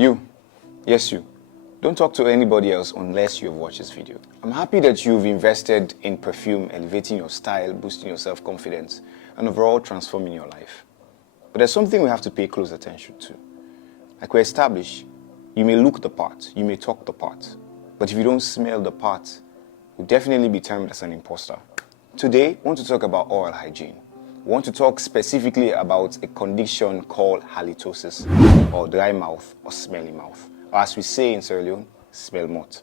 You, yes you, don't talk to anybody else unless you've watched this video. I'm happy that you've invested in perfume, elevating your style, boosting your self-confidence, and overall transforming your life. But there's something we have to pay close attention to. Like we established, you may look the part, you may talk the part, but if you don't smell the part, you'll definitely be termed as an imposter. Today, I want to talk about oral hygiene. We want to talk specifically about a condition called halitosis, or dry mouth, or smelly mouth. Or as we say in Sierra Leone, smell mouth.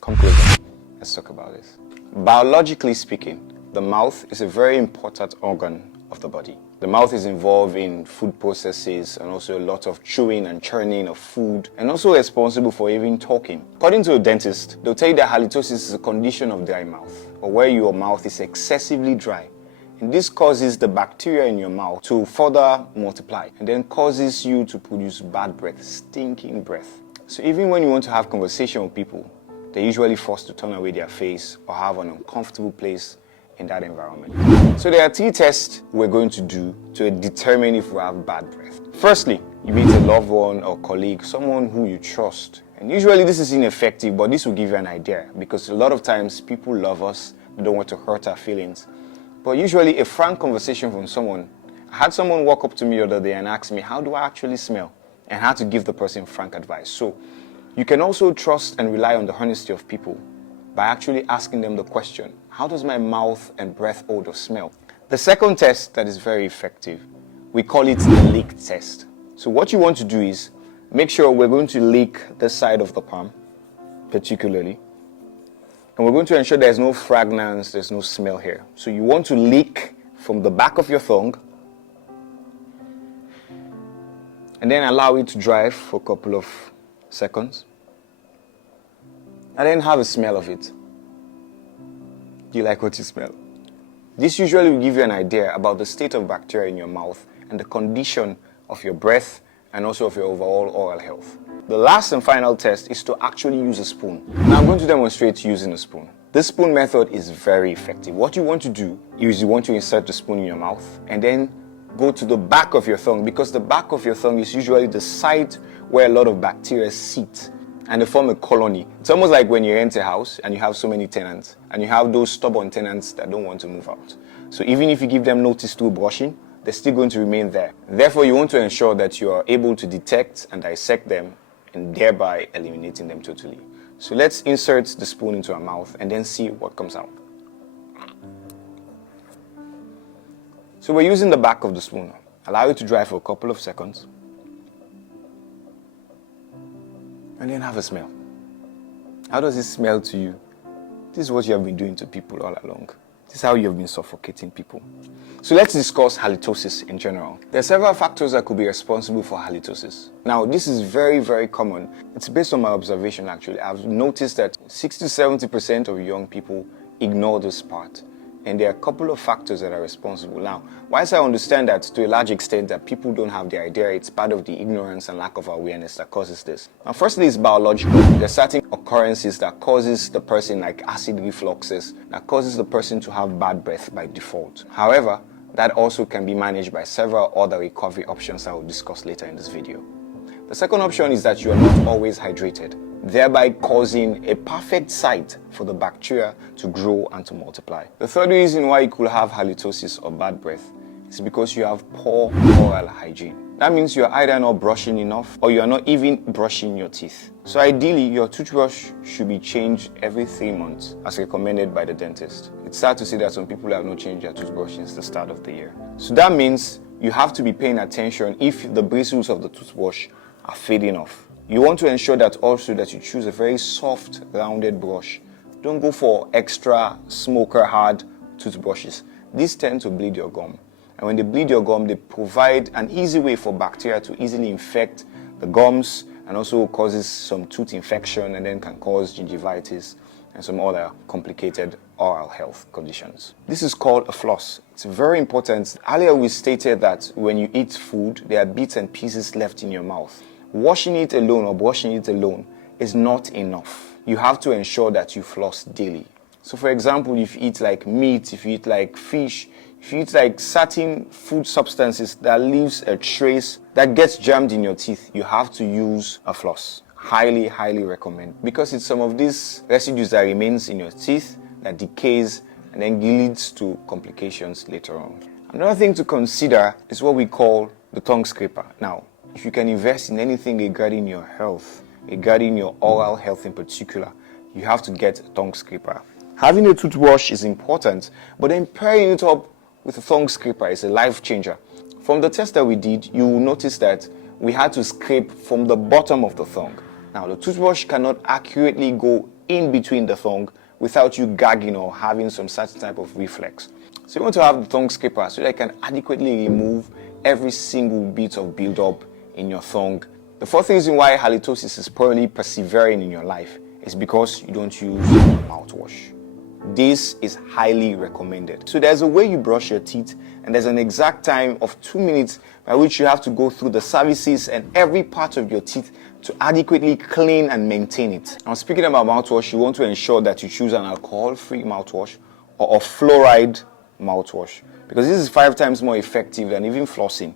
Come closer, let's talk about this. Biologically speaking, the mouth is a very important organ of the body. The mouth is involved in food processes and also a lot of chewing and churning of food, and also responsible for even talking. According to a dentist, they'll tell you that halitosis is a condition of dry mouth, or where your mouth is excessively dry. And this causes the bacteria in your mouth to further multiply and then causes you to produce bad breath, stinking breath. So even when you want to have conversation with people, they're usually forced to turn away their face or have an uncomfortable place in that environment. So there are 3 tests we're going to do to determine if we have bad breath. Firstly, you meet a loved one or colleague, someone who you trust. And usually this is ineffective, but this will give you an idea, because a lot of times people love us, they don't want to hurt our feelings. But usually a frank conversation from someone. I had someone walk up to me the other day and ask me, how do I actually smell? And how to give the person frank advice. So you can also trust and rely on the honesty of people by actually asking them the question, how does my mouth and breath odor smell? The second test that is very effective, we call it the lick test. So what you want to do is make sure we're going to lick the side of the palm, particularly. And we're going to ensure there's no fragrance, there's no smell here. So you want to lick from the back of your tongue and then allow it to dry for a couple of seconds. And then have a smell of it. Do you like what you smell? This usually will give you an idea about the state of bacteria in your mouth and the condition of your breath and also of your overall oral health. The last and final test is to actually use a spoon. Now I'm going to demonstrate using a spoon. This spoon method is very effective. What you want to do is you want to insert the spoon in your mouth and then go to the back of your tongue, because the back of your tongue is usually the site where a lot of bacteria sit and they form a colony. It's almost like when you rent a house and you have so many tenants and you have those stubborn tenants that don't want to move out. So even if you give them notice through brushing, they're still going to remain there. Therefore, you want to ensure that you are able to detect and dissect them and thereby eliminating them totally. So let's insert the spoon into our mouth and then see what comes out. So we're using the back of the spoon. Allow it to dry for a couple of seconds. And then have a smell. How does it smell to you? This is what you have been doing to people all along. This is how you have been suffocating people. So let's discuss halitosis in general. There are several factors that could be responsible for halitosis. Now, this is very, very common. It's based on my observation, actually. I've noticed that 60-70% of young people ignore this part. And there are a couple of factors that are responsible. Now, whilst I understand that to a large extent that people don't have the idea, it's part of the ignorance and lack of awareness that causes this. Now, firstly, it's biological. There are certain occurrences that causes the person, like acid refluxes, that causes the person to have bad breath by default. However, that also can be managed by several other recovery options I will discuss later in this video. The second option is that you are not always hydrated, thereby causing a perfect site for the bacteria to grow and to multiply. The third reason why you could have halitosis or bad breath is because you have poor oral hygiene. That means you're either not brushing enough or you're not even brushing your teeth. So ideally, your toothbrush should be changed every 3 months as recommended by the dentist. It's sad to say that some people have not changed their toothbrush since the start of the year. So that means you have to be paying attention if the bristles of the toothbrush are fading off. You want to ensure that also that you choose a very soft, rounded brush. Don't go for extra smoker hard toothbrushes. These tend to bleed your gum. And when they bleed your gum, they provide an easy way for bacteria to easily infect the gums and also causes some tooth infection and then can cause gingivitis and some other complicated oral health conditions. This is called a floss. It's very important. Earlier we stated that when you eat food, there are bits and pieces left in your mouth. Washing it alone or brushing it alone is not enough. You have to ensure that you floss daily. So for example, if you eat like meat, if you eat like fish, If you eat like certain food substances that leaves a trace that gets jammed in your teeth, you have to use a floss. Highly recommend, because it's some of these residues that remains in your teeth that decays and then leads to complications later on. Another thing to consider is what we call the tongue scraper. Now, if you can invest in anything regarding your health, regarding your oral health in particular, you have to get a tongue scraper. Having a toothbrush is important, but then pairing it up with a tongue scraper is a life changer. From the test that we did, you will notice that we had to scrape from the bottom of the tongue. Now, the toothbrush cannot accurately go in between the tongue without you gagging or having some certain type of reflex. So you want to have the tongue scraper so that it can adequately remove every single bit of buildup in your tongue. The fourth reason why halitosis is probably persevering in your life is because you don't use mouthwash. This is highly recommended. So there's a way you brush your teeth, and there's an exact time of 2 minutes by which you have to go through the services and every part of your teeth to adequately clean and maintain it. Now, speaking about mouthwash, you want to ensure that you choose an alcohol-free mouthwash or a fluoride mouthwash, because this is 5 times more effective than even flossing,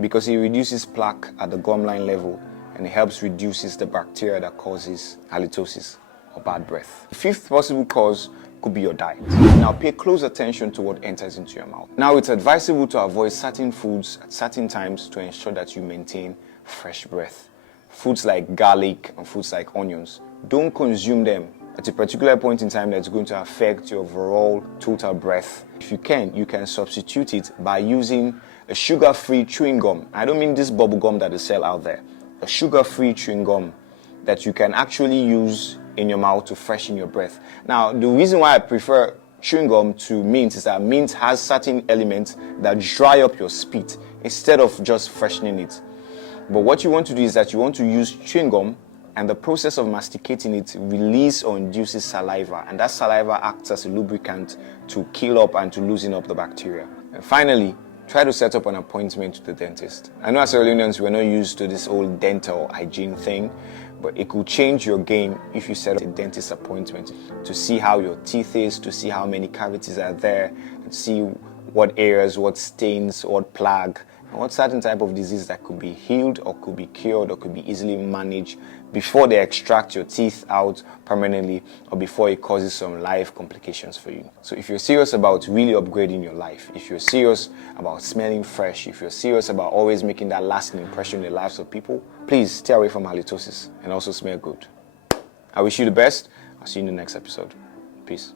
because it reduces plaque at the gum line level and it helps reduces the bacteria that causes halitosis or bad breath. The fifth possible cause could be your diet. Now, pay close attention to what enters into your mouth. Now, it's advisable to avoid certain foods at certain times to ensure that you maintain fresh breath. Foods like garlic and foods like onions, don't consume them at a particular point in time that's going to affect your overall total breath. If you can substitute it by using a sugar-free chewing gum. I don't mean this bubble gum that they sell out there. A sugar-free chewing gum that you can actually use in your mouth to freshen your breath. Now, the reason why I prefer chewing gum to mint is that mint has certain elements that dry up your spit instead of just freshening it. But what you want to do is that you want to use chewing gum, and the process of masticating it release or induces saliva, and that saliva acts as a lubricant to kill up and to loosen up the bacteria. And finally, try to set up an appointment with the dentist. I know as Sierra Leoneans we're not used to this whole dental hygiene thing, but it could change your game if you set up a dentist appointment to see how your teeth is, to see how many cavities are there, and see what areas, what stains, what plaque, and what certain type of disease that could be healed or could be cured or could be easily managed before they extract your teeth out permanently or before it causes some life complications for you. So if you're serious about really upgrading your life, if you're serious about smelling fresh, if you're serious about always making that lasting impression in the lives of people, please stay away from halitosis and also smell good. I wish you the best. I'll see you in the next episode. Peace.